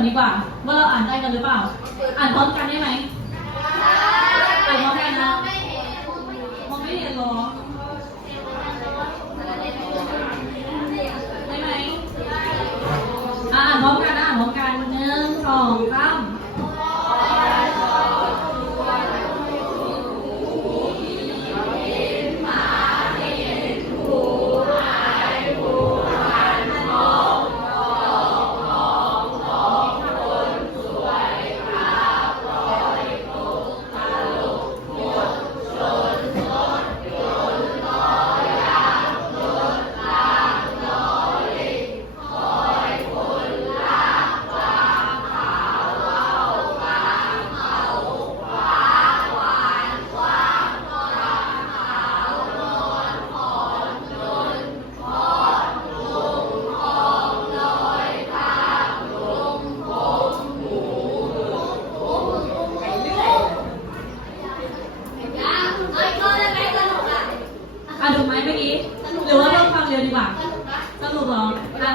อนดีกว่า ว่าเราอ่านได้กันหรือเปล่า อ่านพร้อมกันได้ไหมอ่านพร้อมกันนะมองไม่เห็นหรอได้ไหมอ่านพร้อมกันนะอ่านพร้อมกันหนึ่งสองสาม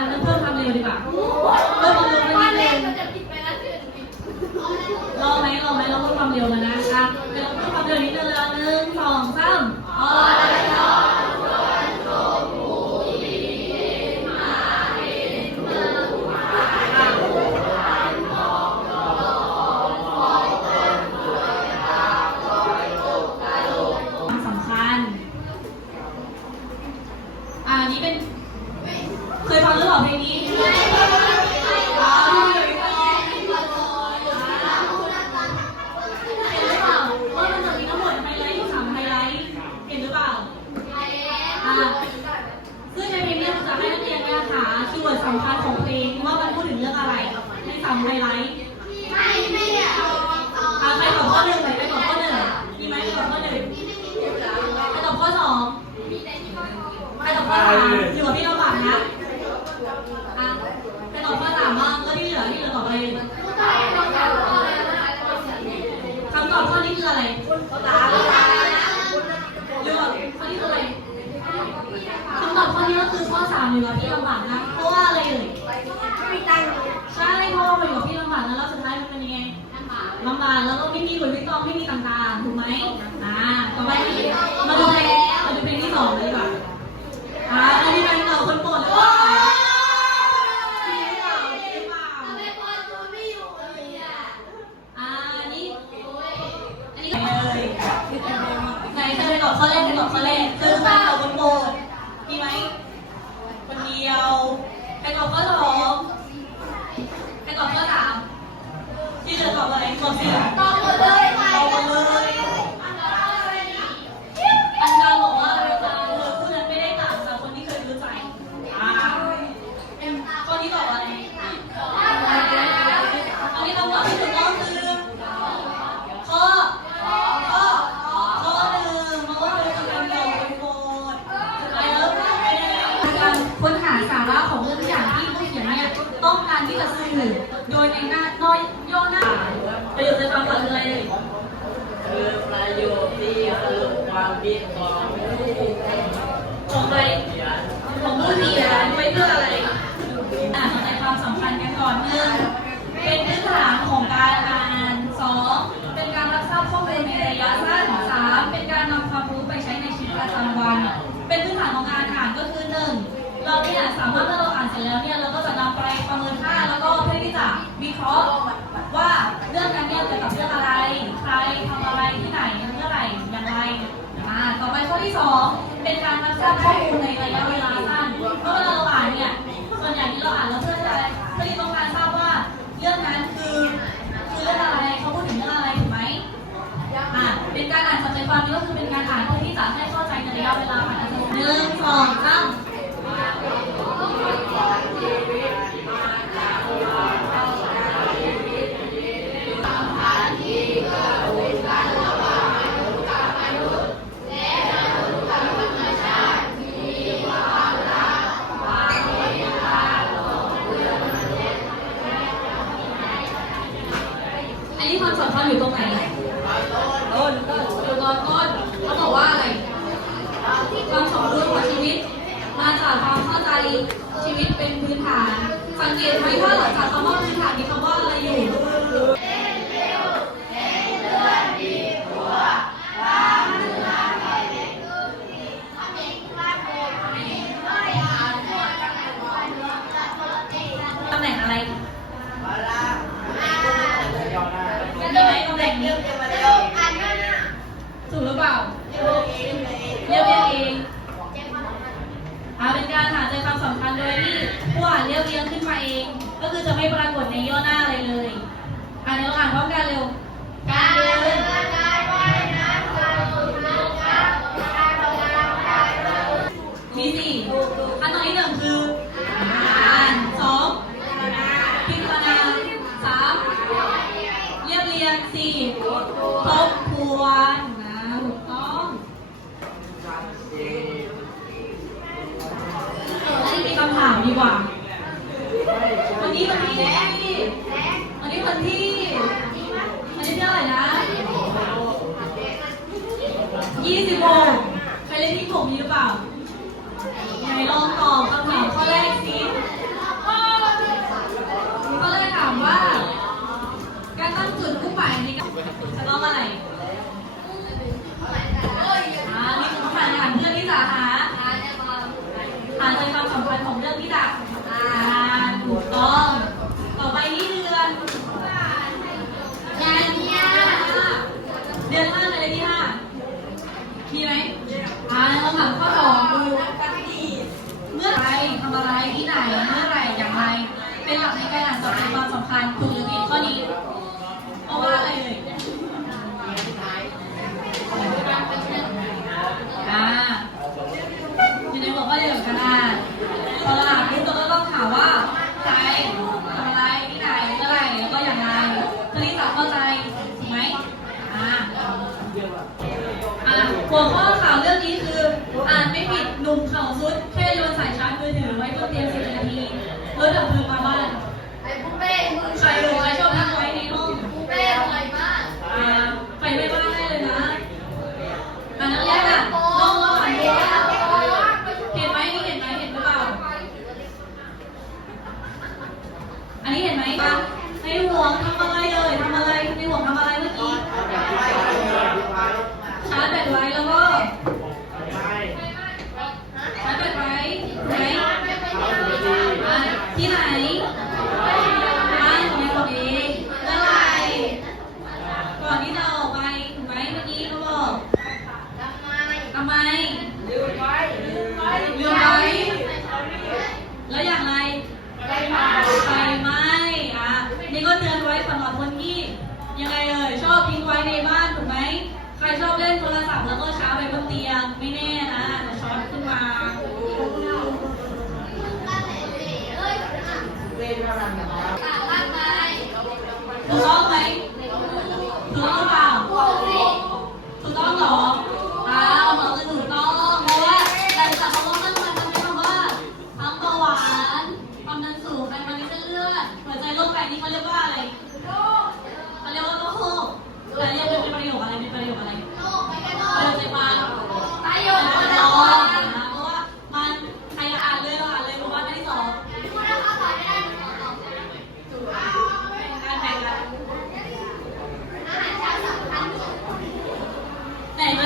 อ่านเพิ่มความเร็วดีกว่า ใครตอบข้อสามอยู่กับพี่เราบังนะอะใครตอบข้อสามบ้างแล้วที่เหลือที่เหลือตอบอะไรคำตอบข้อนี้คืออะไรอยู่กับข้อนี้คืออะไรคำตอบข้อนี้ก็คือข้อสามอยู่กับพี่ลำบากนะเพราะว่าอะไรเอ่ยใช่เพราะว่ามันอยู่กับพี่ลำบากแล้วสุดท้ายมันเป็นยังไงลำบากแล้วก็ไม่มีหลุยไม่ต้องไม่มีต่างๆถูกไหมอ่าต่อไปมาดู ไหนเธอไปตอนข้อแรกไปตอนข้อแรกซื้อข้าวบนโบสถ์มีไหมคนเดียวไปตอนข้อสองไปตอนข้อสามที่เหลือตอบอะไรตอบสี่ตอบ เนี่ยต้องการที่จะสื่อโดยในหน้าน้อยย่อหน้าประโยชน์ในความก่อนคืออะไรเอ่ยคือประโยชน์ที่สรุปความคิดของผู้ของใครเขียนของผู้เรียนไว้เพื่ออะไร ทราบข้อมูลในระยะเวลาสั้นเพราะเวลาเราอ่านเนี่ยส่วนใหญ่ที่เราอ่านเราเพื่อจะเพื่อที่ต้องการทราบว่าเรื่องนั้นคือคือเรื่องอะไรเขาพูดถึงเรื่องอะไรถูกไหมอ่าเป็นการอ่านจับใจความนี้ก็คือเป็นการอ่านเพื่อที่จะให้เข้าใจในระยะเวลาผ่านหนึ่งสองสาม สังเกตไหมว่าหลังจากคำว่าบริหารมีคำว่าอะไรอยู่ตำแหน่งอะไรมีไหมตำแหน่งนี้ถูกหรือเปล่าเรียบเยบ เป็นการหาใจความสำคัญโดยที่ผู้อ่านเรียบเรียงขึ้นมาเอง ก็คือจะไม่ปรากฏในย่อหน้าอะไรเลย อ่านเราอ่านพร้อมกันเร็ว ดีกว่าวันนี้วันที่วันนี้วันที่วันที่เท่าไหร่นะยี่สิบหกใครเล่นที่ผมนี้หรือเปล่าไหนลองตอบคำถามข้อแรกสิข้อแรกถามว่า การตั้งจุดมุ่งหมายในการจะต้องอะไรอ่านี่คือคำถามถามเรื่องที่จะหา หาใจความสำคัญของเรื่องที่จะอ่านถูกต้อง ต่อไปนี่เดือนงานที่ห้าเดือนห้ากเลยที่ห้ามีไหมอ่าเราถามข้อสองดูเมื่อไรทำอะไรที่ไหนเมื่อไรอย่างไร เป็นหลักในการอ่านสำคัญความสำคัญถูก มือถือไว้บนเตียงสิบนาทีรถดับเพลิงมาบ้านใครเลยใครชอบนั่งไว้ในห้องอ่าไฟไหม้บ้านได้เลยนะอ่านักเรียนอะลองลองอ่านดูว่าเห็นไหมนี่เห็นไหมเห็นหรือเปล่า อันนี้เห็นไหมคะในห่วงทำอะไรเลยทำอะไรในห่วงทำอะไรเมื่อกี้ชาร์จแบตไว้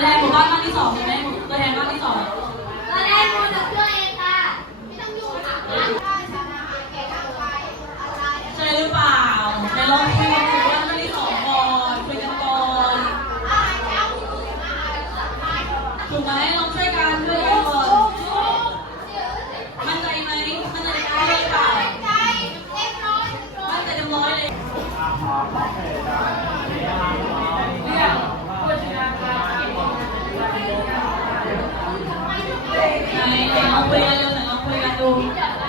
แทนหมู่บ้านบ้านที่สองใช่ไหมตัวแทนบ้านที่สอง ไหนล